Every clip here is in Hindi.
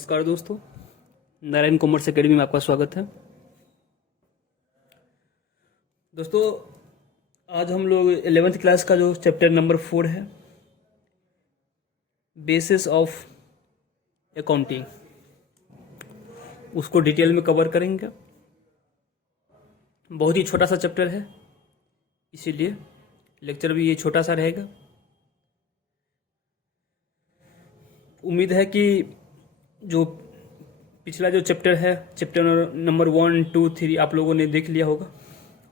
नमस्कार दोस्तों, नारायण कॉमर्स एकेडमी में आपका स्वागत है। दोस्तों, आज हम लोग 11th क्लास का जो चैप्टर नंबर 4 है, बेसिस ऑफ अकाउंटिंग, उसको डिटेल में कवर करेंगे। बहुत ही छोटा सा चैप्टर है, इसीलिए लेक्चर भी ये छोटा सा रहेगा। उम्मीद है कि जो पिछला जो चैप्टर है, चैप्टर नंबर 1, 2, 3 आप लोगों ने देख लिया होगा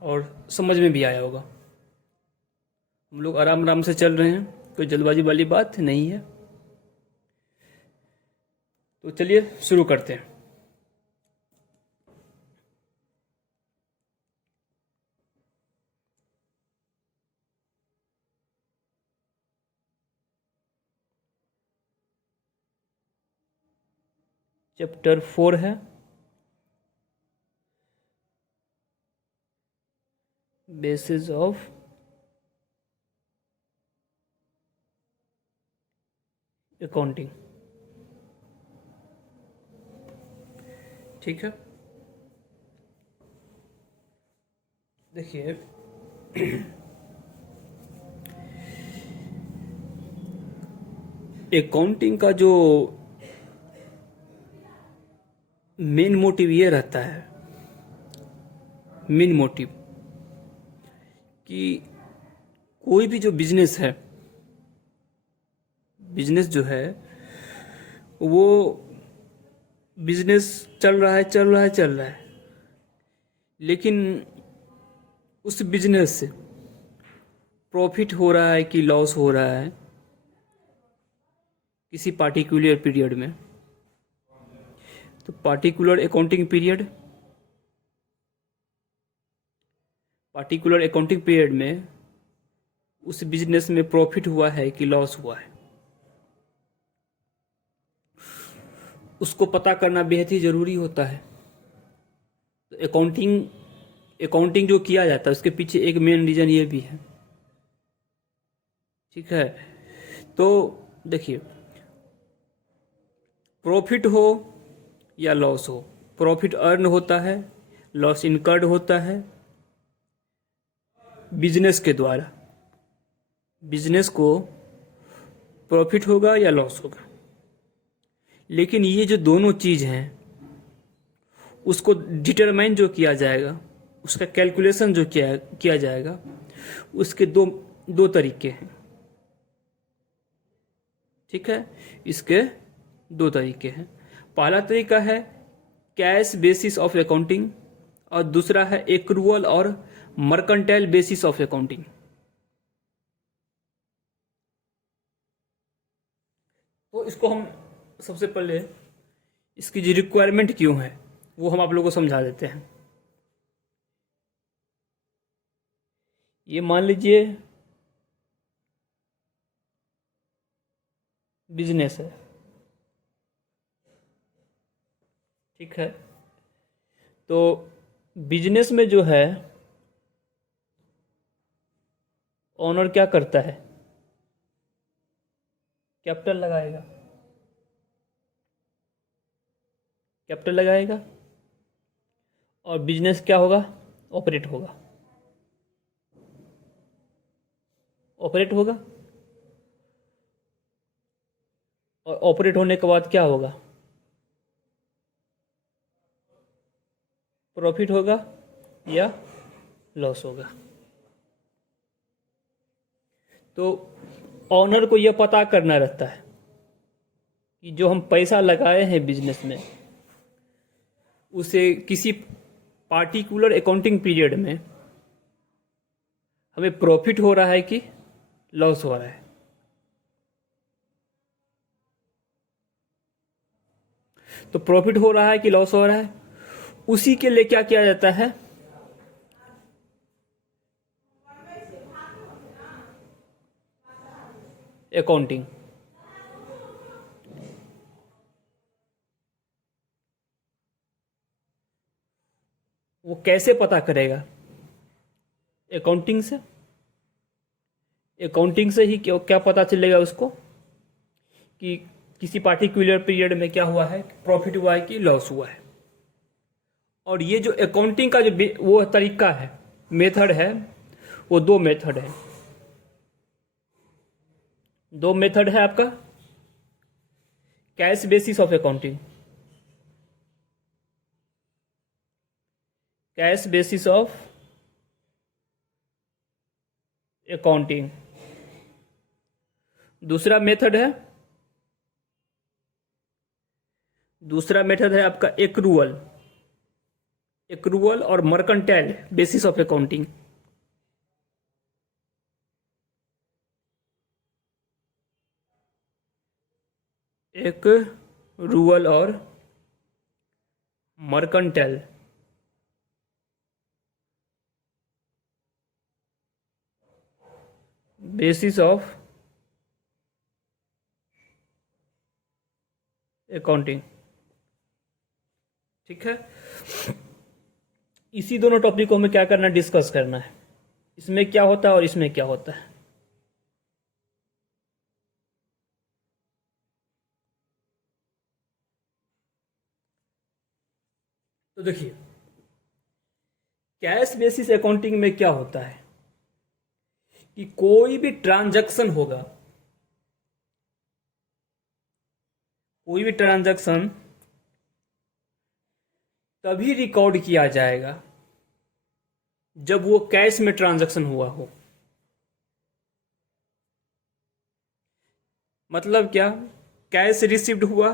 और समझ में भी आया होगा। हम लोग आराम आराम से चल रहे हैं, कोई जल्दबाजी वाली बात नहीं है। तो चलिए शुरू करते हैं। चैप्टर 4 है बेसिस ऑफ अकाउंटिंग। ठीक है, देखिए अकाउंटिंग का जो मेन मोटिव ये रहता है, मेन मोटिव कि कोई भी जो बिजनेस है, बिजनेस जो है वो बिजनेस चल रहा है, लेकिन उस बिजनेस से प्रॉफिट हो रहा है कि लॉस हो रहा है किसी पार्टिकुलर पीरियड में। तो पार्टिकुलर अकाउंटिंग पीरियड में उस बिजनेस में प्रॉफिट हुआ है कि लॉस हुआ है, उसको पता करना बेहद ही जरूरी होता है। तो अकाउंटिंग जो किया जाता है उसके पीछे एक मेन रीजन ये भी है। ठीक है, तो देखिए, प्रॉफिट हो या लॉस हो, प्रॉफिट अर्न होता है, लॉस इनकर्ड होता है बिजनेस के द्वारा। बिजनेस को प्रॉफिट होगा या लॉस होगा, लेकिन ये जो दोनों चीज हैं उसको डिटरमाइन जो किया जाएगा, उसका कैलकुलेशन जो किया जाएगा, उसके दो तरीके हैं। ठीक है, इसके दो तरीके हैं। पहला तरीका है कैश बेसिस ऑफ अकाउंटिंग और दूसरा है एक्रूअल और मर्केंटाइल बेसिस ऑफ अकाउंटिंग। तो इसको हम सबसे पहले इसकी जो रिक्वायरमेंट क्यों है वो हम आप लोगों को समझा देते हैं। ये मान लीजिए बिजनेस है, ठीक है। तो बिजनेस में जो है ओनर क्या करता है, कैपिटल लगाएगा और बिजनेस क्या होगा, ऑपरेट होगा। और ऑपरेट होने के बाद क्या होगा, प्रॉफिट होगा या लॉस होगा। तो ऑनर को यह पता करना रहता है कि जो हम पैसा लगाए हैं बिजनेस में, उसे किसी पार्टिकुलर अकाउंटिंग पीरियड में हमें प्रॉफिट हो रहा है कि लॉस हो रहा है। तो प्रॉफिट हो रहा है कि लॉस हो रहा है, उसी के लिए क्या किया जाता है, अकाउंटिंग। वो कैसे पता करेगा, अकाउंटिंग से ही क्या पता चलेगा उसको कि किसी पार्टिकुलर पीरियड में क्या हुआ है, प्रॉफिट हुआ है कि लॉस हुआ है। और ये जो अकाउंटिंग का जो वो तरीका है, मेथड है, वो दो मेथड है। दो मेथड है आपका, cash basis of accounting, cash basis of accounting. दूसरा मेथड है आपका एक्रूअल, एक्रूअल और mercantile basis of accounting. Accrual और मर्केंटाइल बेसिस ऑफ अकाउंटिंग। ठीक है, इसी दोनों टॉपिक को हमें क्या करना है, डिस्कस करना है। इसमें क्या होता है और इसमें क्या होता है। तो देखिए, कैश बेसिस अकाउंटिंग में क्या होता है कि कोई भी ट्रांजैक्शन होगा, कोई भी ट्रांजैक्शन तभी रिकॉर्ड किया जाएगा जब वो कैश में ट्रांजैक्शन हुआ हो। मतलब क्या, कैश रिसीव्ड हुआ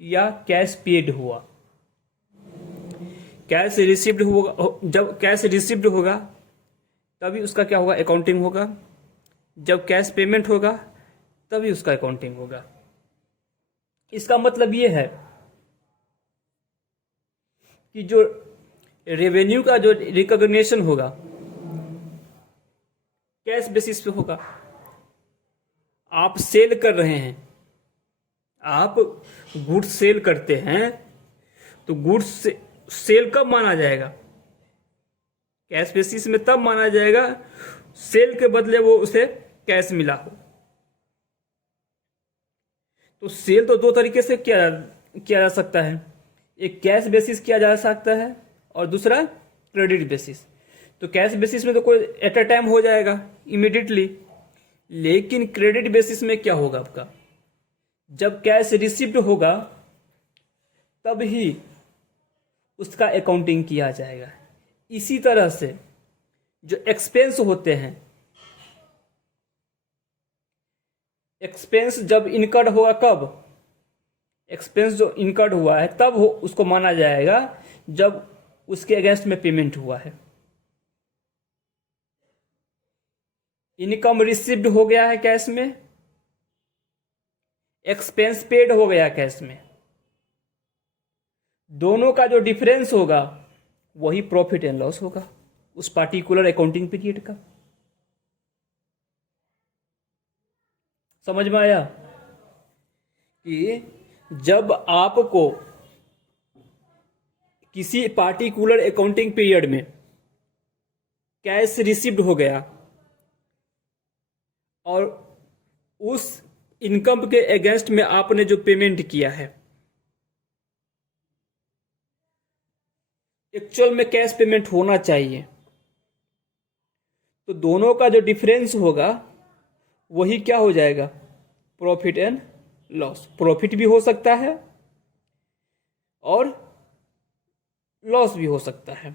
या कैश पेड हुआ। कैश रिसीव्ड होगा, जब कैश रिसीव्ड होगा तभी उसका क्या होगा, अकाउंटिंग होगा। जब कैश पेमेंट होगा तभी उसका अकाउंटिंग होगा। इसका मतलब ये है कि जो रेवेन्यू का जो रिकॉग्निशन होगा कैश बेसिस पे होगा। आप सेल कर रहे हैं, आप गुड्स सेल करते हैं, तो गुड्स सेल कब माना जाएगा, कैश बेसिस में तब माना जाएगा सेल के बदले वो उसे कैश मिला हो। तो सेल तो दो तरीके से किया जा सकता है, एक कैश बेसिस किया जा सकता है और दूसरा क्रेडिट बेसिस। तो कैश बेसिस में तो कोई एट अ टाइम हो जाएगा इमीडिएटली, लेकिन क्रेडिट बेसिस में क्या होगा आपका, जब कैश रिसीव्ड होगा तब ही उसका अकाउंटिंग किया जाएगा। इसी तरह से जो एक्सपेंस होते हैं, एक्सपेंस जब इनकर्ड होगा, कब एक्सपेंस जो इनकर्ड हुआ है तब उसको माना जाएगा जब उसके अगेंस्ट में पेमेंट हुआ है। इनकम रिसीव्ड हो गया है कैश में, एक्सपेंस पेड हो गया कैश में, दोनों का जो डिफरेंस होगा वही प्रॉफिट एंड लॉस होगा उस पार्टिकुलर अकाउंटिंग पीरियड का। समझ में आया कि जब आपको किसी पार्टिकुलर अकाउंटिंग पीरियड में कैश रिसीव्ड हो गया और उस इनकम के अगेंस्ट में आपने जो पेमेंट किया है, एक्चुअल में कैश पेमेंट होना चाहिए, तो दोनों का जो डिफरेंस होगा वही क्या हो जाएगा, प्रॉफिट एंड लॉस। प्रॉफिट भी हो सकता है और लॉस भी हो सकता है।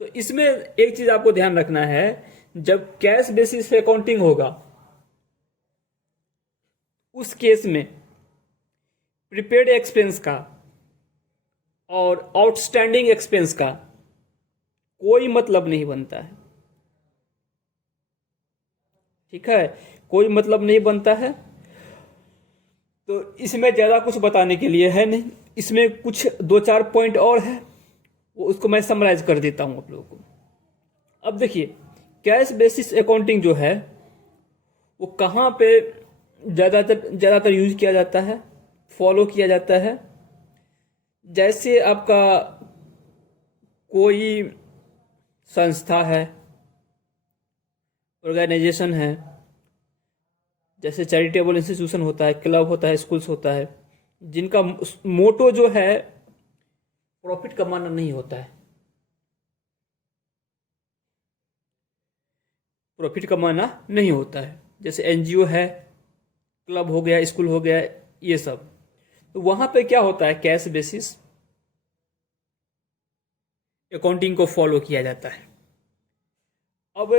तो इसमें एक चीज आपको ध्यान रखना है, जब कैश बेसिस पे अकाउंटिंग होगा उस केस में प्रीपेड एक्सपेंस का और आउटस्टैंडिंग एक्सपेंस का कोई मतलब नहीं बनता है। ठीक है, कोई मतलब नहीं बनता है। तो इसमें ज़्यादा कुछ बताने के लिए है नहीं, इसमें कुछ दो चार पॉइंट और है, वो उसको मैं समराइज कर देता हूं आप लोगों को। अब देखिए, कैश बेसिस अकाउंटिंग जो है वो कहाँ पे ज़्यादातर यूज किया जाता है, फॉलो किया जाता है। जैसे आपका कोई संस्था है, ऑर्गेनाइजेशन है, जैसे चैरिटेबल इंस्टीट्यूशन होता है, क्लब होता है, स्कूल्स होता है, जिनका मोटो जो है प्रॉफिट कमाना नहीं होता है, प्रॉफिट कमाना नहीं होता है। जैसे एनजीओ है, क्लब हो गया, स्कूल हो गया, ये सब। तो वहां पे क्या होता है, कैश बेसिस अकाउंटिंग को फॉलो किया जाता है। अब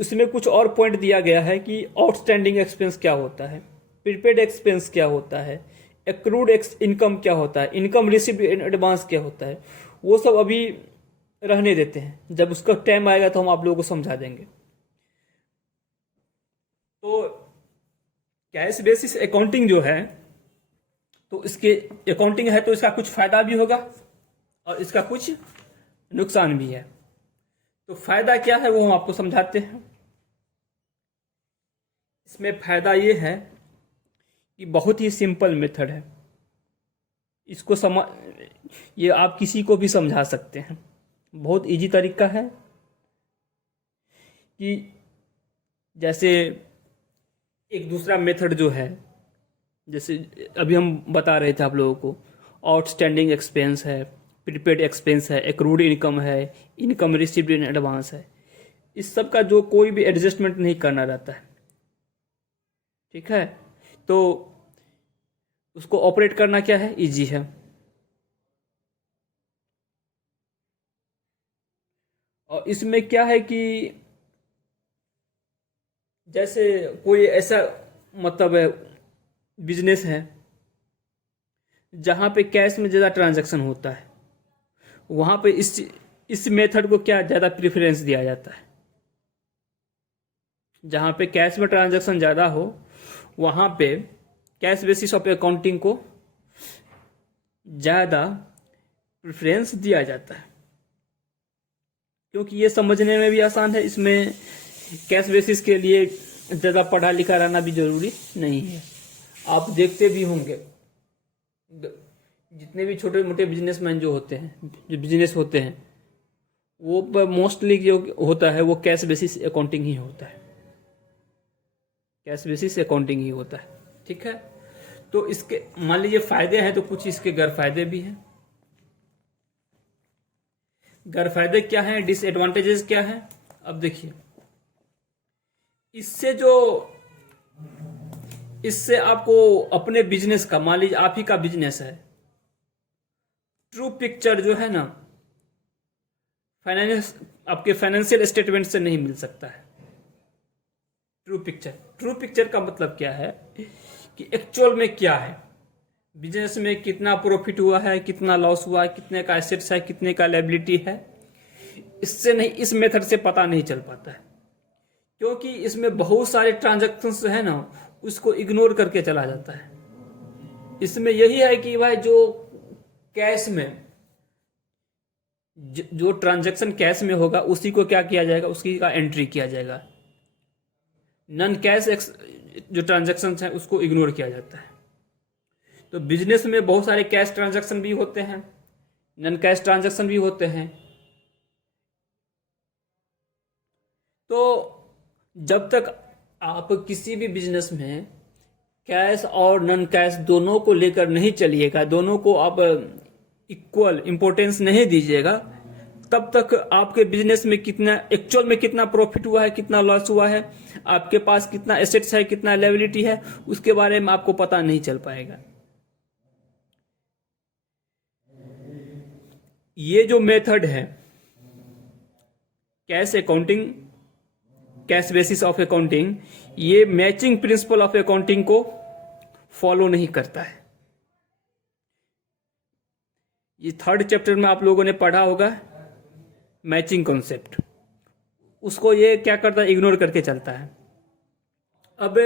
इसमें कुछ और पॉइंट दिया गया है कि आउटस्टैंडिंग एक्सपेंस क्या होता है, प्रीपेड एक्सपेंस क्या होता है, एक्रूड इनकम क्या होता है, इनकम रिसीव्ड इन एडवांस क्या होता है। वो सब अभी रहने देते हैं, जब उसका टाइम आएगा तो हम आप लोगों को समझा देंगे। तो कैश बेसिस अकाउंटिंग जो है, तो इसके अकाउंटिंग है तो इसका कुछ फायदा भी होगा और इसका कुछ नुकसान भी है। तो फायदा क्या है वो हम आपको समझाते हैं। इसमें फायदा ये है कि बहुत ही सिंपल मेथड है, इसको ये आप किसी को भी समझा सकते हैं। बहुत इजी तरीका है कि जैसे एक दूसरा मेथड जो है, जैसे अभी हम बता रहे थे आप लोगों को, आउटस्टैंडिंग एक्सपेंस है, प्रीपेड एक्सपेंस है, एक्रूड इनकम है, इनकम रिसीव्ड इन एडवांस है। इस सब का जो कोई भी एडजस्टमेंट नहीं करना रहता है, ठीक है। तो उसको ऑपरेट करना क्या है, इजी है। और इसमें क्या है कि जैसे कोई ऐसा मतलब है बिजनेस है जहां पे कैश में ज़्यादा ट्रांजैक्शन होता है, वहां पे इस मेथड को क्या ज़्यादा प्रेफरेंस दिया जाता है। जहां पे कैश में ट्रांजैक्शन ज़्यादा हो वहां पे कैश बेसिस ऑफ अकाउंटिंग को ज़्यादा प्रेफरेंस दिया जाता है, क्योंकि ये समझने में भी आसान है। इसमें कैश बेसिस के लिए ज़्यादा पढ़ा लिखा रहना भी जरूरी नहीं है। आप देखते भी होंगे जितने भी छोटे मोटे बिजनेसमैन जो होते हैं, जो बिजनेस होते हैं, वो मोस्टली जो होता है वो कैश बेसिस अकाउंटिंग ही होता है, कैश बेसिस अकाउंटिंग ही होता है, ठीक है। तो इसके मान लीजिए फायदे हैं तो कुछ इसके गैरफायदे भी हैं। गैरफायदे क्या हैं, डिसएडवांटेजेस क्या हैं, अब देखिए। इससे आपको अपने बिजनेस का, मान लीजिए आप ही का बिजनेस है, ट्रू पिक्चर जो है ना आपके फाइनेंशियल स्टेटमेंट से नहीं मिल सकता है। ट्रू पिक्चर का मतलब क्या है कि एक्चुअल में क्या है, बिजनेस में कितना प्रॉफिट हुआ है, कितना लॉस हुआ है, कितने का एसेट्स है, कितने का लायबिलिटी है, इससे नहीं, इस मेथड से पता नहीं चल पाता है। क्योंकि इसमें बहुत सारे ट्रांजैक्शंस है ना, उसको इग्नोर करके चला जाता है। इसमें यही है कि भाई जो कैश में जो ट्रांजैक्शन कैश में होगा उसी को क्या किया जाएगा, उसकी का एंट्री किया जाएगा। नॉन कैश जो ट्रांजैक्शन हैं उसको इग्नोर किया जाता है। तो बिजनेस में बहुत सारे कैश ट्रांजैक्शन भी होते हैं, नॉन कैश ट्रांजैक्शन भी होते हैं। तो जब तक आप किसी भी बिजनेस में कैश और नॉन कैश दोनों को लेकर नहीं चलिएगा, दोनों को आप इक्वल इंपॉर्टेंस नहीं दीजिएगा, तब तक आपके बिजनेस में कितना एक्चुअल में कितना प्रॉफिट हुआ है, कितना लॉस हुआ है, आपके पास कितना एसेट्स है, कितना लायबिलिटी है, उसके बारे में आपको पता नहीं चल पाएगा। ये जो मेथड है cash accounting, cash basis of accounting, ये मैचिंग प्रिंसिपल ऑफ अकाउंटिंग को फॉलो नहीं करता है। ये 3rd चैप्टर में आप लोगों ने पढ़ा होगा मैचिंग कॉन्सेप्ट, उसको ये क्या करता है, इग्नोर करके चलता है। अब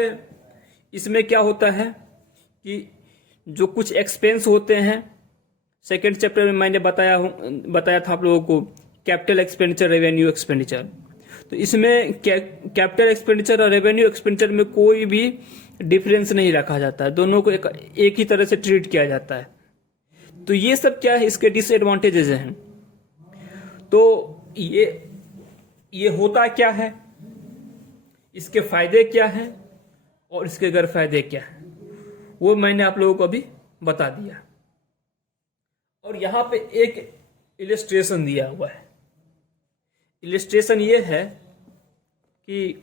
इसमें क्या होता है कि जो कुछ एक्सपेंस होते हैं, 2nd चैप्टर में मैंने बताया था आप लोगों को कैपिटल एक्सपेंडिचर, रेवेन्यू एक्सपेंडिचर। तो इसमें कैपिटल एक्सपेंडिचर और रेवेन्यू एक्सपेंडिचर में कोई भी डिफरेंस नहीं रखा जाता है, दोनों को एक ही तरह से ट्रीट किया जाता है। तो ये सब क्या है, इसके डिसएडवांटेजेस हैं। तो ये होता क्या है, इसके फायदे क्या हैं और इसके गैर फायदे क्या हैं, वो मैंने आप लोगों को अभी बता दिया। और यहाँ पे एक इलिस्ट्रेशन दिया हुआ है। इलिस्ट्रेशन ये है कि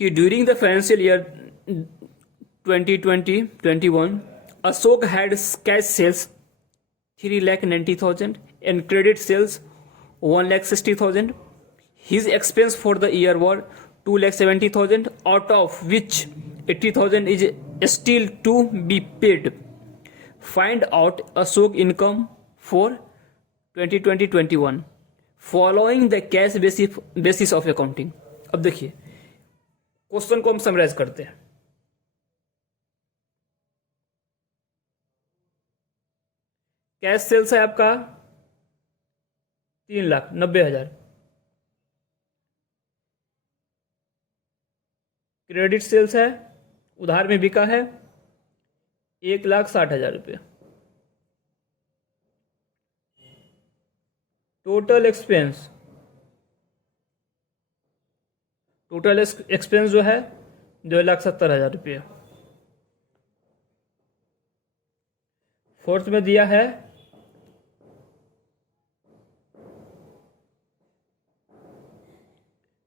during the financial year 2020-21 Ashok had cash sales 3,90,000 and credit sales 1,60,000. His expense for the year were 2,70,000, out of which 80,000 is still to be paid. Find out Ashok income for 2020-21 following the cash basis of accounting. अब देखिए क्वेश्चन को हम समराइज करते हैं। कैश सेल्स है आपका 3,90,000, क्रेडिट सेल्स है, उधार में बिका है 1,60,000 रुपये। टोटल एक्सपेंस जो है 2,70,000 रुपये। फोर्थ में दिया है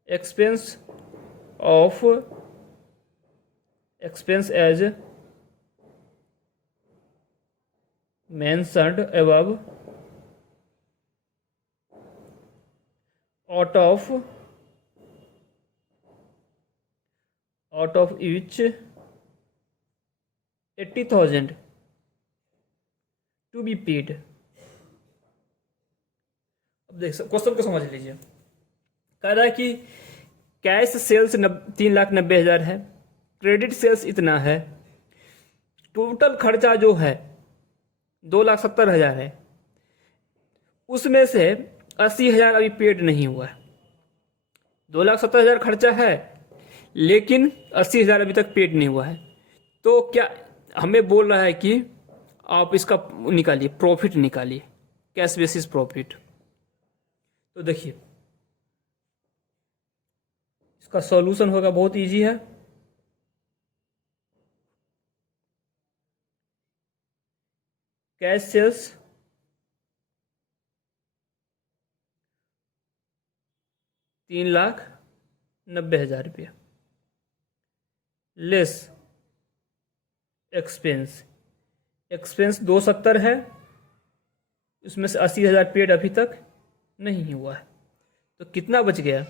expense as mentioned above, out of which 80,000 to be paid. अब देख क्वेश्चन को समझ लीजिए। कह रहा है कि कैश सेल्स 3,90,000 है, क्रेडिट सेल्स इतना है, टोटल खर्चा जो है 2,70,000 है, उसमें से 80,000 अभी पेड नहीं हुआ है। 2,70,000 खर्चा है लेकिन 80,000 अभी तक पेड नहीं हुआ है। तो क्या हमें बोल रहा है कि आप इसका निकालिए, प्रॉफिट निकालिए, कैश बेसिस प्रॉफिट। तो देखिए इसका सॉल्यूशन होगा, बहुत इजी है। कैश सेल्स ₹3,90,000 लेस एक्सपेंस 270 है, उसमें से 80,000 पेड अभी तक नहीं हुआ है। तो कितना बच गया?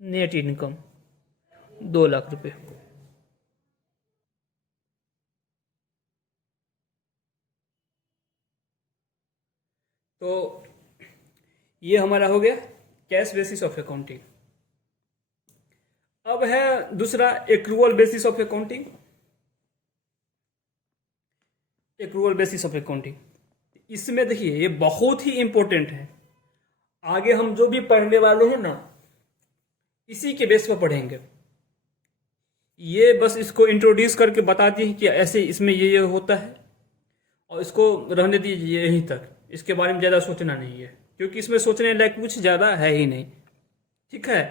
नेट इनकम 2 लाख रुपए। तो ये हमारा हो गया कैश बेसिस ऑफ अकाउंटिंग। अब है दूसरा accrual basis of accounting. Accrual basis of accounting, इसमें देखिए ये बहुत ही इंपॉर्टेंट है। आगे हम जो भी पढ़ने वाले हैं ना, इसी के बेस पर पढ़ेंगे। ये बस इसको इंट्रोड्यूस करके बताती है कि ऐसे इसमें ये होता है, और इसको रहने दीजिए यहीं तक। इसके बारे में ज़्यादा सोचना नहीं है, क्योंकि इसमें सोचने लायक कुछ ज़्यादा है ही नहीं। ठीक है,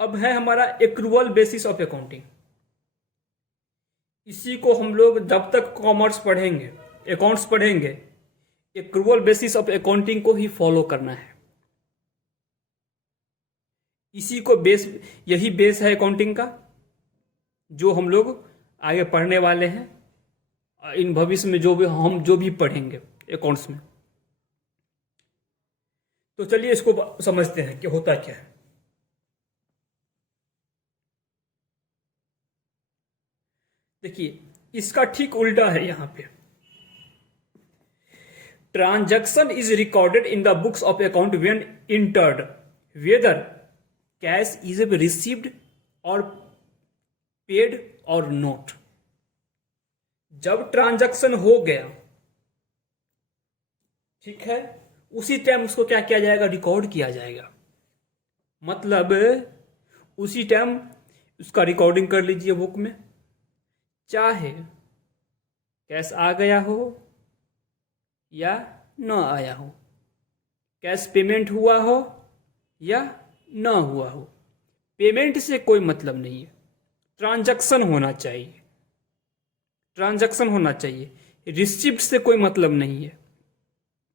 अब है हमारा एक्रूअल बेसिस ऑफ अकाउंटिंग। इसी को हम लोग जब तक कॉमर्स पढ़ेंगे, अकाउंट्स पढ़ेंगे, एक्रूअल बेसिस ऑफ अकाउंटिंग को ही फॉलो करना है। इसी को बेस, यही बेस है अकाउंटिंग का, जो हम लोग आगे पढ़ने वाले हैं इन भविष्य में, हम जो भी पढ़ेंगे अकाउंट्स में। तो चलिए इसको समझते हैं कि होता क्या है। देखिए इसका ठीक उल्टा है यहां पे। Transaction is recorded in the books of account when entered whether cash is received or paid or not. जब ट्रांजैक्शन हो गया, ठीक है, उसी टाइम उसको क्या किया जाएगा? रिकॉर्ड किया जाएगा। मतलब उसी टाइम उसका रिकॉर्डिंग कर लीजिए बुक में, चाहे कैश आ गया हो या न आया हो, कैश पेमेंट हुआ हो या न हुआ हो, पेमेंट से कोई मतलब नहीं है। ट्रांजैक्शन होना चाहिए, ट्रांजैक्शन होना चाहिए। रिसिप्ट से कोई मतलब नहीं है,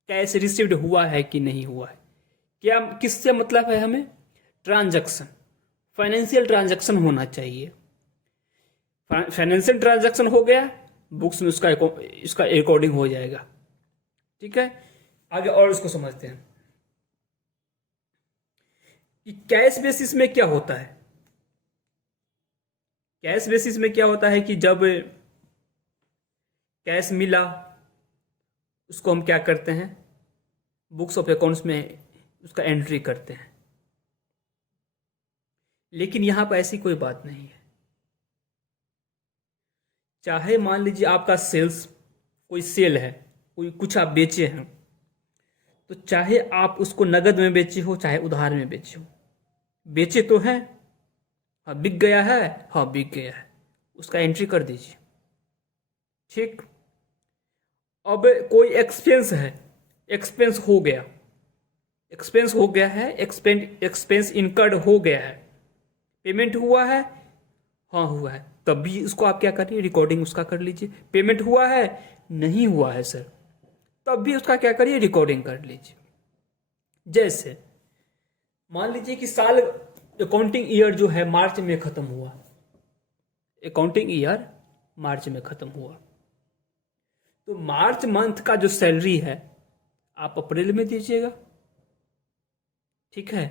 कैश रिसीव्ड हुआ है कि नहीं हुआ है। क्या किससे मतलब है हमें? ट्रांजैक्शन, फाइनेंशियल ट्रांजैक्शन होना चाहिए। फाइनेंशियल ट्रांजैक्शन हो गया, बुक्स में उसका इसका रिकॉर्डिंग हो जाएगा। ठीक है, आगे और इसको समझते हैं कि कैश बेसिस में क्या होता है। कैश बेसिस में क्या होता है कि जब कैश मिला उसको हम क्या करते हैं, बुक्स ऑफ अकाउंट्स में उसका एंट्री करते हैं। लेकिन यहां पर ऐसी कोई बात नहीं है। चाहे मान लीजिए आपका सेल्स, कोई सेल है, कोई कुछ आप बेचे हैं, तो चाहे आप उसको नगद में बेचे हो चाहे उधार में बेचे हो, बेचे तो हैं, हाँ बिक गया है, हाँ बिक गया है, उसका एंट्री कर दीजिए। ठीक, अब कोई एक्सपेंस है, एक्सपेंस हो गया, एक्सपेंस हो गया है, एक्सपेंस इनकर्ड हो गया है, पेमेंट हुआ है, हाँ हुआ है, तब भी उसको आप क्या करिए, रिकॉर्डिंग उसका कर लीजिए। पेमेंट हुआ है, नहीं हुआ है सर, तब भी उसका क्या करिए, रिकॉर्डिंग कर लीजिए। जैसे मान लीजिए कि साल, अकाउंटिंग ईयर जो है मार्च में खत्म हुआ, अकाउंटिंग ईयर मार्च में खत्म हुआ, तो मार्च मंथ का जो सैलरी है आप अप्रैल में दीजिएगा। ठीक है,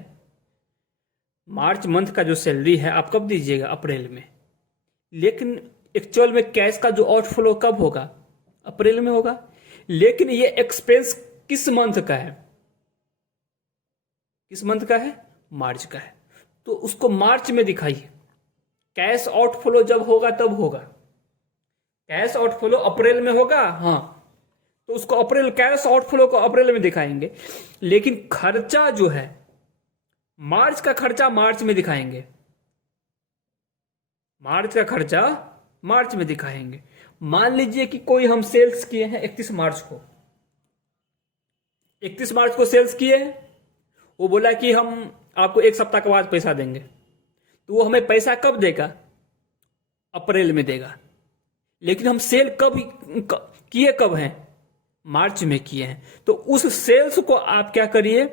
मार्च मंथ का जो सैलरी है आप कब दीजिएगा, अप्रैल में। लेकिन एक्चुअल में कैश का जो आउटफ्लो कब होगा, अप्रैल में होगा। लेकिन ये एक्सपेंस किस मंथ का है, किस मंथ का है, मार्च का है, तो उसको मार्च में दिखाइए। कैश आउटफ्लो जब होगा तब होगा, कैश आउटफ्लो अप्रैल में होगा, हाँ, तो उसको अप्रैल, कैश आउटफ्लो को अप्रैल में दिखाएंगे। लेकिन खर्चा जो है, मार्च का खर्चा मार्च में दिखाएंगे, मार्च का खर्चा मार्च में दिखाएंगे। मान लीजिए कि कोई हम सेल्स किए हैं 31 मार्च को, 31 मार्च को सेल्स किए हैं, वो बोला कि हम आपको एक सप्ताह के बाद पैसा देंगे, तो वो हमें पैसा कब देगा, अप्रैल में देगा। लेकिन हम सेल किए कब हैं, मार्च में किए हैं, तो उस सेल्स को आप क्या करिए,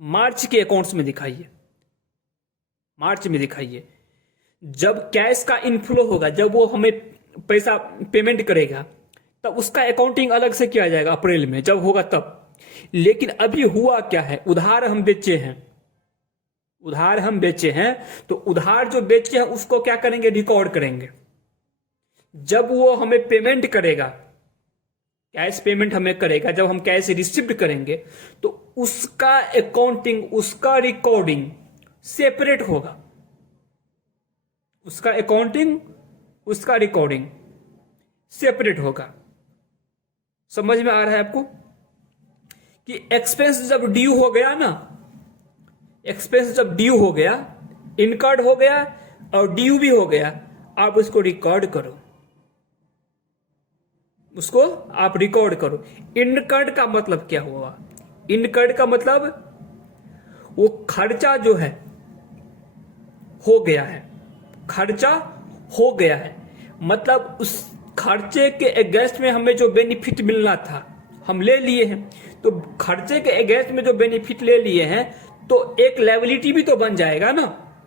मार्च के अकाउंट्स में दिखाइए, मार्च में दिखाइए। जब कैश का इनफ्लो होगा, जब वो हमें पैसा पेमेंट करेगा, तब उसका अकाउंटिंग अलग से किया जाएगा अप्रैल में, जब होगा तब। लेकिन अभी हुआ क्या है, उधार हम बेचे हैं, उधार हम बेचे हैं, तो उधार जो बेचे हैं उसको क्या करेंगे, रिकॉर्ड करेंगे। जब वो हमें पेमेंट करेगा, कैश पेमेंट हमें करेगा, जब हम कैश रिसिप्ट करेंगे, तो उसका अकाउंटिंग, उसका रिकॉर्डिंग सेपरेट होगा, उसका अकाउंटिंग, उसका रिकॉर्डिंग सेपरेट होगा। समझ में आ रहा है आपको कि एक्सपेंस जब ड्यू हो गया ना, एक्सपेंस जब ड्यू हो गया, इनकर्ड हो गया और ड्यू भी हो गया, आप उसको रिकॉर्ड करो, उसको आप रिकॉर्ड करो। इनकर्ड का मतलब क्या हुआ, इनकर्ड का मतलब वो खर्चा जो है हो गया है, खर्चा हो गया है, मतलब उस खर्चे के अगेंस्ट में हमें जो बेनिफिट मिलना था हम ले लिए हैं। तो खर्चे के अगेंस्ट में जो बेनिफिट ले लिए हैं, तो एक लायबिलिटी भी तो बन जाएगा ना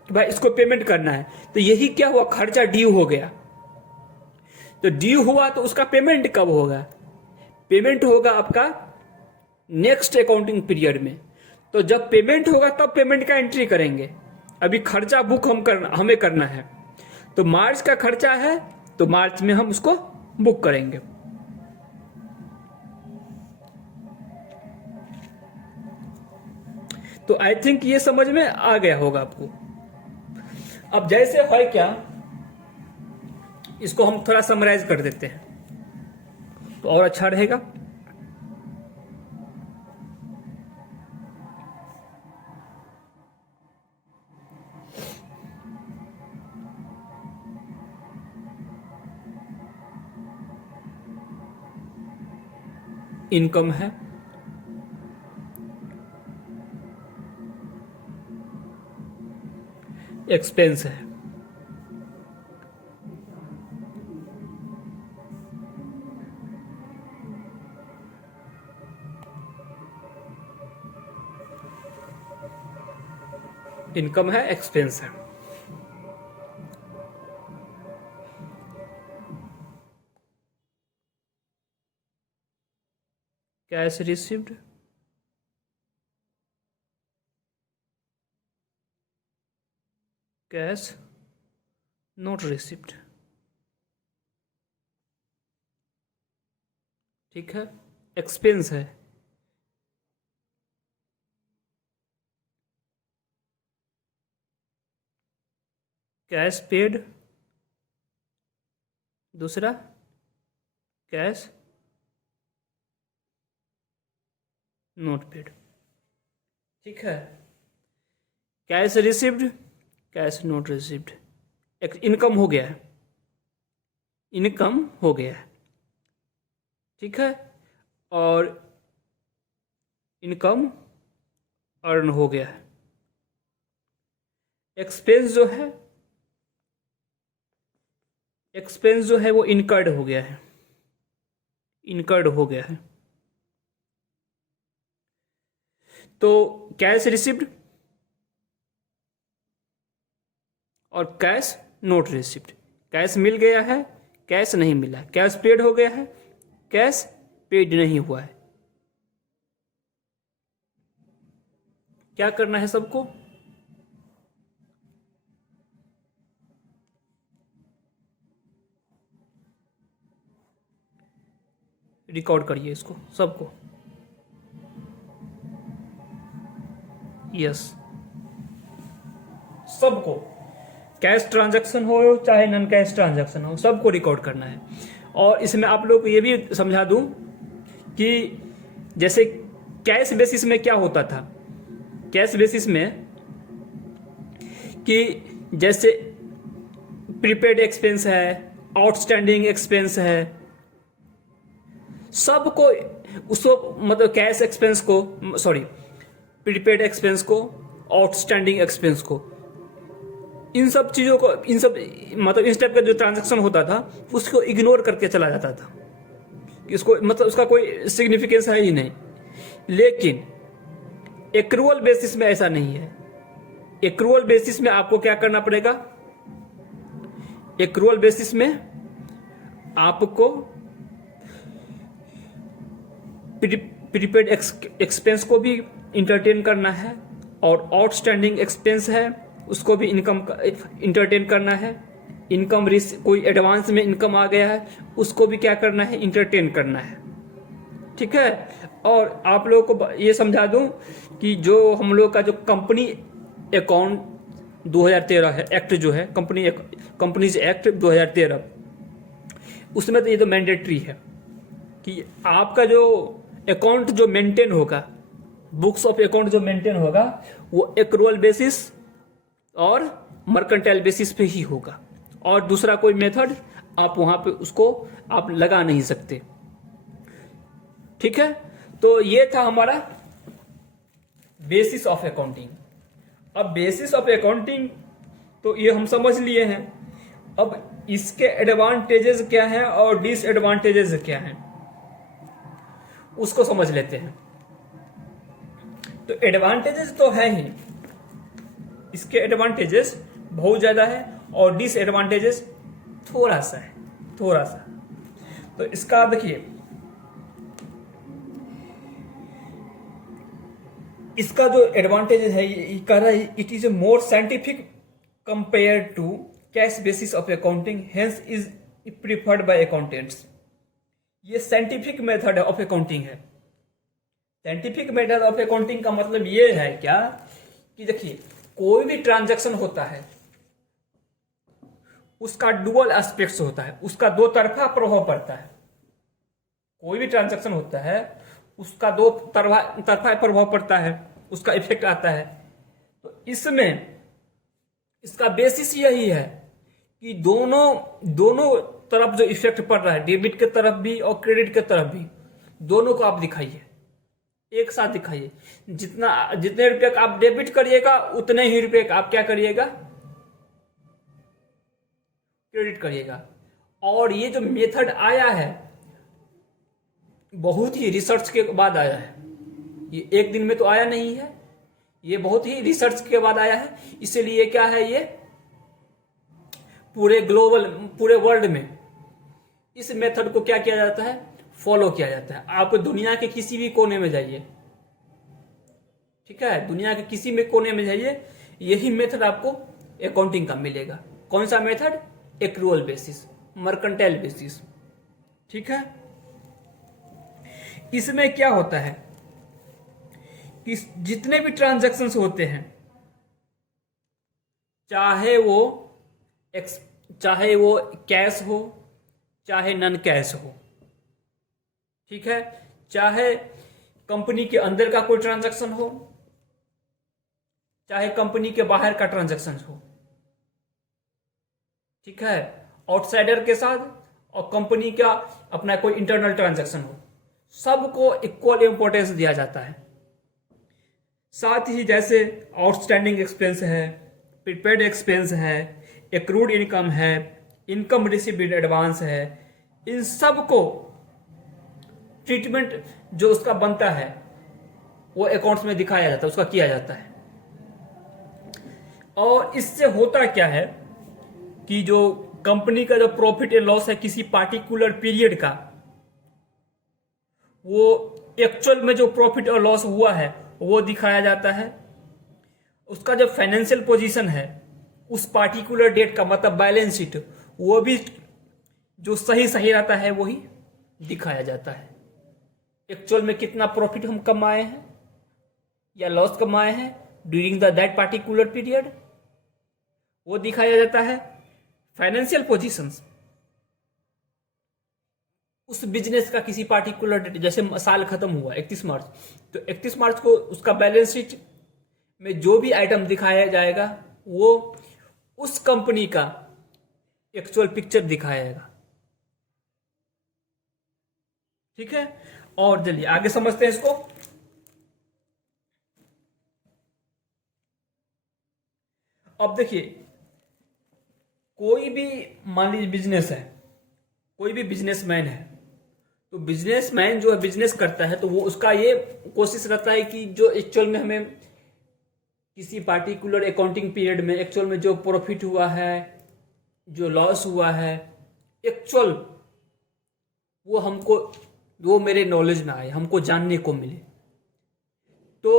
कि भाई इसको पेमेंट करना है। तो यही क्या हुआ, खर्चा ड्यू हो गया, तो ड्यू हुआ तो उसका पेमेंट कब होगा, पेमेंट होगा आपका नेक्स्ट अकाउंटिंग पीरियड में। तो जब पेमेंट होगा तब पेमेंट का एंट्री करेंगे। अभी खर्चा बुक हमें करना है, तो मार्च का खर्चा है तो मार्च में हम उसको बुक करेंगे। तो आई थिंक ये समझ में आ गया होगा आपको। अब जैसे है क्या, इसको हम थोड़ा समराइज कर देते हैं तो और अच्छा रहेगा। इनकम है, एक्सपेंस है। इनकम है, एक्सपेंस है। Cash received, cash not received. ठीक है, एक्सपेंस है, कैश पेड, दूसरा कैश नॉट पेड। ठीक है, cash received, cash not received. Income हो गया है, इनकम हो गया है। ठीक है, और इनकम अर्न हो गया है। एक्सपेंस जो है, एक्सपेंस जो है वो इनकर्ड हो गया है, इनकर्ड हो गया है। तो कैश रिसीव्ड और कैश नॉट रिसीव्ड, कैश मिल गया है, कैश नहीं मिला, कैश पेड हो गया है, कैश पेड नहीं हुआ है। क्या करना है सबको? रिकॉर्ड करिए इसको सबको। यस, सबको, कैश ट्रांजैक्शन हो चाहे नॉन कैश ट्रांजैक्शन हो, सबको रिकॉर्ड करना है। और इसमें आप लोग को ये भी समझा दूं कि जैसे कैश बेसिस में क्या होता था, कैश बेसिस में कि जैसे प्रीपेड एक्सपेंस है, आउटस्टैंडिंग एक्सपेंस है, सबको उसको मतलब कैश एक्सपेंस को, सॉरी प्रीपेड एक्सपेंस को, आउटस्टैंडिंग एक्सपेंस को, इन सब चीज़ों को, इन सब मतलब इस टाइप का जो ट्रांजैक्शन होता था उसको इग्नोर करके चला जाता था, इसको मतलब उसका कोई सिग्निफिकेंस है ही नहीं। लेकिन एक्रूअल बेसिस में ऐसा नहीं है। एक्रूअल बेसिस में आपको क्या करना पड़ेगा? एक्रूअल बेसिस में आपको प्रीपेड एक्सपेंस को भी इंटरटेन करना है, और आउटस्टैंडिंग एक्सपेंस है उसको भी इनकम इंटरटेन करना है। इनकम कोई एडवांस में इनकम आ गया है उसको भी क्या करना है? इंटरटेन करना है। ठीक है, और आप लोगों को ये समझा दूं कि जो हम लोग का जो कंपनी अकाउंट 2013 है, एक्ट जो है कंपनीज एक्ट 2013, उसमें तो ये तो मैंडेटरी है कि आपका जो अकाउंट जो मेंटेन होगा, बुक्स ऑफ अकाउंट जो मेंटेन होगा वो एक्रूअल बेसिस और मर्केंटाइल बेसिस पे ही होगा, और दूसरा कोई मेथड आप वहां पे उसको आप लगा नहीं सकते। ठीक है, तो ये था हमारा बेसिस ऑफ अकाउंटिंग। अब बेसिस ऑफ अकाउंटिंग तो ये हम समझ लिए हैं। अब इसके एडवांटेजेस क्या हैं और डिसएडवांटेजेस क्या हैं उसको समझ लेते हैं। तो एडवांटेजेस तो है ही, इसके एडवांटेजेस बहुत ज्यादा है और डिसएडवांटेजेस थोड़ा सा है, थोड़ा सा। तो इसका देखिए, इसका जो एडवांटेज है ये कह रहा है it is a more scientific compare to cash basis of accounting, hence is preferred by accountants. ये साइंटिफिक मेथड ऑफ अकाउंटिंग है। साइंटिफिक मेथड ऑफ अकाउंटिंग का मतलब ये है क्या कि देखिए, कोई भी ट्रांजैक्शन होता है उसका डुअल एस्पेक्ट्स होता है, उसका दो तरफा प्रभाव पड़ता है। कोई भी ट्रांजैक्शन होता है उसका दो तरफा प्रभाव पड़ता है, उसका इफेक्ट आता है। तो इसमें इसका बेसिस यही है कि दोनों तरफ जो इफेक्ट पड़ रहा है, डेबिट के तरफ भी और क्रेडिट के तरफ भी, दोनों को आप दिखाइए, एक साथ दिखाइए। जितने रुपए का आप डेबिट करिएगा उतने ही रुपए का आप क्या करिएगा, क्रेडिट करिएगा। और ये जो मेथड आया है बहुत ही रिसर्च के बाद आया है, ये एक दिन में तो आया नहीं है, ये बहुत ही रिसर्च के बाद आया है। इसीलिए क्या है, ये पूरे वर्ल्ड में इस मेथड को क्या किया जाता है, फॉलो किया जाता है। आप दुनिया के किसी भी कोने में जाइए, ठीक है, दुनिया के किसी भी कोने में जाइए, यही मेथड आपको अकाउंटिंग का मिलेगा। कौन सा method, accrual basis, mercantile basis, ठीक है। इसमें क्या होता है कि जितने भी ट्रांजैक्शंस होते हैं, चाहे वो कैश हो चाहे नॉन कैश हो, ठीक है, चाहे कंपनी के अंदर का कोई ट्रांजैक्शन हो चाहे कंपनी के बाहर का ट्रांजैक्शन हो, ठीक है, आउटसाइडर के साथ और कंपनी का अपना कोई इंटरनल ट्रांजैक्शन हो, सबको इक्वल इंपॉर्टेंस दिया जाता है। साथ ही जैसे आउटस्टैंडिंग एक्सपेंस है, प्रीपेड एक्सपेंस है, एक्रूड इनकम है, इनकम रिसीव्ड इन एडवांस है, इन सब को ट्रीटमेंट जो उसका बनता है वो अकाउंट्स में दिखाया जाता है, उसका किया जाता है। और इससे होता क्या है कि जो कंपनी का जो प्रॉफिट एंड लॉस है किसी पार्टिकुलर पीरियड का, वो एक्चुअल में जो प्रॉफिट और लॉस हुआ है वो दिखाया जाता है। उसका जो फाइनेंशियल पोजीशन है उस पार्टिकुलर डेट का, मतलब बैलेंस शीट, वो भी जो सही रहता है वही दिखाया जाता है। एक्चुअल में कितना प्रॉफिट हम कमाए हैं या लॉस कमाए हैं ड्यूरिंग दैट पार्टिकुलर पीरियड, वो दिखाया जाता है। फाइनेंशियल पोजीशंस, उस बिजनेस का किसी पार्टिकुलर डेट, जैसे साल खत्म हुआ 31 मार्च, तो 31 मार्च को उसका बैलेंस शीट में जो भी आइटम दिखाया जाएगा वो उस कंपनी का एक्चुअल पिक्चर दिखाएगा, ठीक है। और चलिए आगे समझते हैं इसको। अब देखिए, कोई भी मान लीजिए बिजनेस है, कोई भी बिजनेसमैन है, तो बिजनेसमैन जो है बिजनेस करता है तो वो उसका ये कोशिश रहता है कि जो एक्चुअल में हमें किसी पार्टिकुलर अकाउंटिंग पीरियड में एक्चुअल में जो प्रॉफिट हुआ है, जो लॉस हुआ है, एक्चुअल वो मेरे नॉलेज में आए, हमको जानने को मिले। तो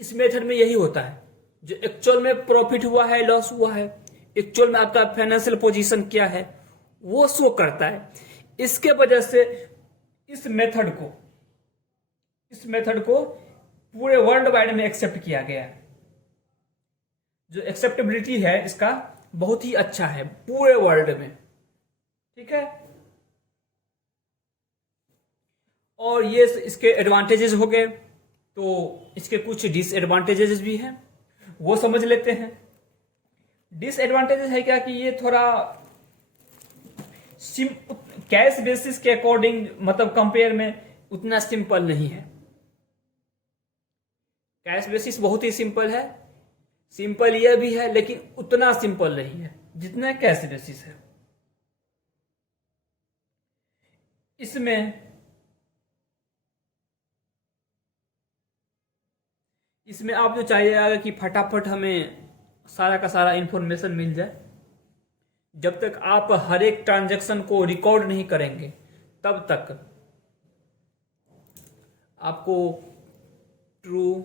इस मेथड में यही होता है, जो एक्चुअल में प्रॉफिट हुआ है, लॉस हुआ है, एक्चुअल में आपका फाइनेंशियल पोजीशन क्या है वो शो करता है। इसके वजह से इस मेथड को पूरे वर्ल्ड वाइड में एक्सेप्ट किया गया है। जो एक्सेप्टेबिलिटी है इसका बहुत ही अच्छा है पूरे वर्ल्ड में, ठीक है। और ये इसके एडवांटेजेस हो गए, तो इसके कुछ डिसएडवांटेजेस भी हैं, वो समझ लेते हैं। डिसएडवांटेजेस है क्या कि ये थोड़ा कैश बेसिस के अकॉर्डिंग, मतलब कंपेयर में उतना सिंपल नहीं है। कैश बेसिस बहुत ही सिंपल है, सिंपल यह भी है, लेकिन उतना सिंपल नहीं है जितना कैश बेसिस है। इसमें आप जो चाहिएगा कि फटाफट हमें सारा का सारा इंफॉर्मेशन मिल जाए, जब तक आप हर एक ट्रांजैक्शन को रिकॉर्ड नहीं करेंगे तब तक आपको ट्रू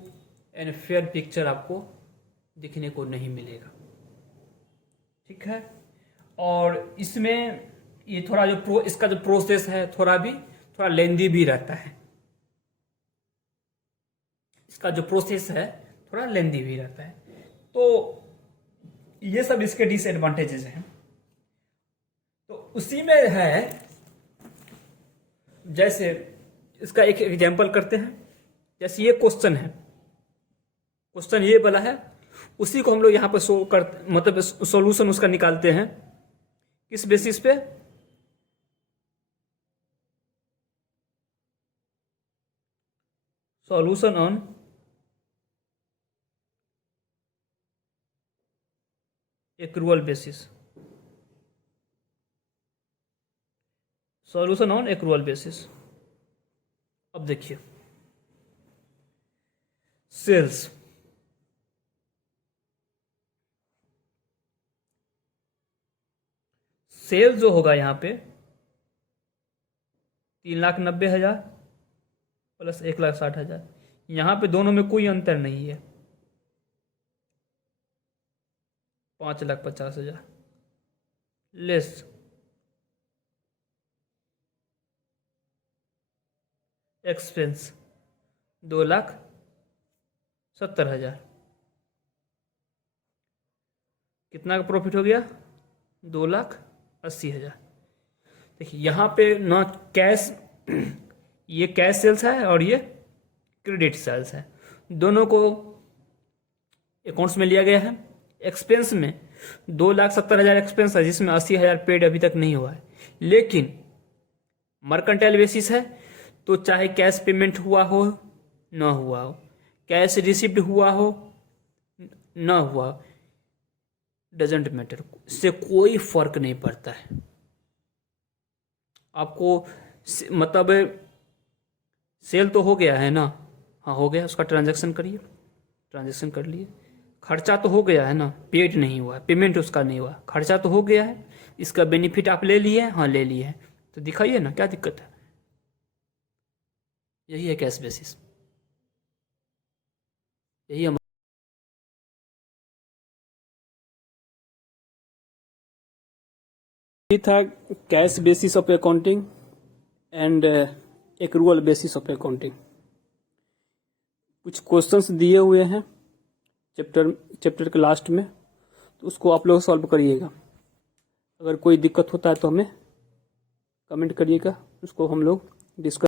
एंड फेयर पिक्चर आपको दिखने को नहीं मिलेगा, ठीक है। और इसमें ये थोड़ा इसका जो प्रोसेस है थोड़ा लेंदी भी रहता है। इसका जो प्रोसेस है थोड़ा लेंदी भी रहता है। तो ये सब इसके डिसएडवांटेजेस हैं। तो उसी में है, जैसे इसका एक एग्जांपल करते हैं। जैसे ये क्वेश्चन है, क्वेश्चन ये वाला है, उसी को हम लोग यहाँ पर शो करते, मतलब सॉल्यूशन उसका निकालते हैं। किस बेसिस पे? Solution on accrual basis, solution on accrual basis. अब देखिए सेल्स, सेल जो होगा यहाँ पे 3,90,000 प्लस 1,60,000, यहाँ पे दोनों में कोई अंतर नहीं है, 5,50,000 लेस एक्सपेंस 2,70,000। कितना का प्रॉफिट हो गया? 2,80,000। देखिए यहाँ पे ना कैश, ये कैश सेल्स है और ये क्रेडिट सेल्स है, दोनों को अकाउंट्स में लिया गया है। एक्सपेंस में 2,70,000 एक्सपेंस है, जिसमें 80,000 पेड अभी तक नहीं हुआ है, लेकिन मर्केंटाइल बेसिस है तो चाहे कैश पेमेंट हुआ हो ना हुआ हो, कैश रिसीव्ड हुआ हो ना हुआ, डजेंट मैटर, इससे कोई फर्क नहीं पड़ता है। आपको मतलब सेल तो हो गया है ना, हाँ हो गया, उसका ट्रांजैक्शन करिए, ट्रांजैक्शन कर लिए। खर्चा तो हो गया है ना, पेड नहीं हुआ, पेमेंट उसका नहीं हुआ, खर्चा तो हो गया है, इसका बेनिफिट आप ले लिए, हाँ ले लिए हैं, तो दिखाइए ना क्या दिक्कत है। यही है कैश बेसिस, यही हम ये था cash basis of accounting and accrual basis of accounting. कुछ क्वेश्चंस दिए हुए हैं चैप्टर के लास्ट में, तो उसको आप लोग सॉल्व करिएगा। अगर कोई दिक्कत होता है तो हमें कमेंट करिएगा, उसको हम लोग डिस्कस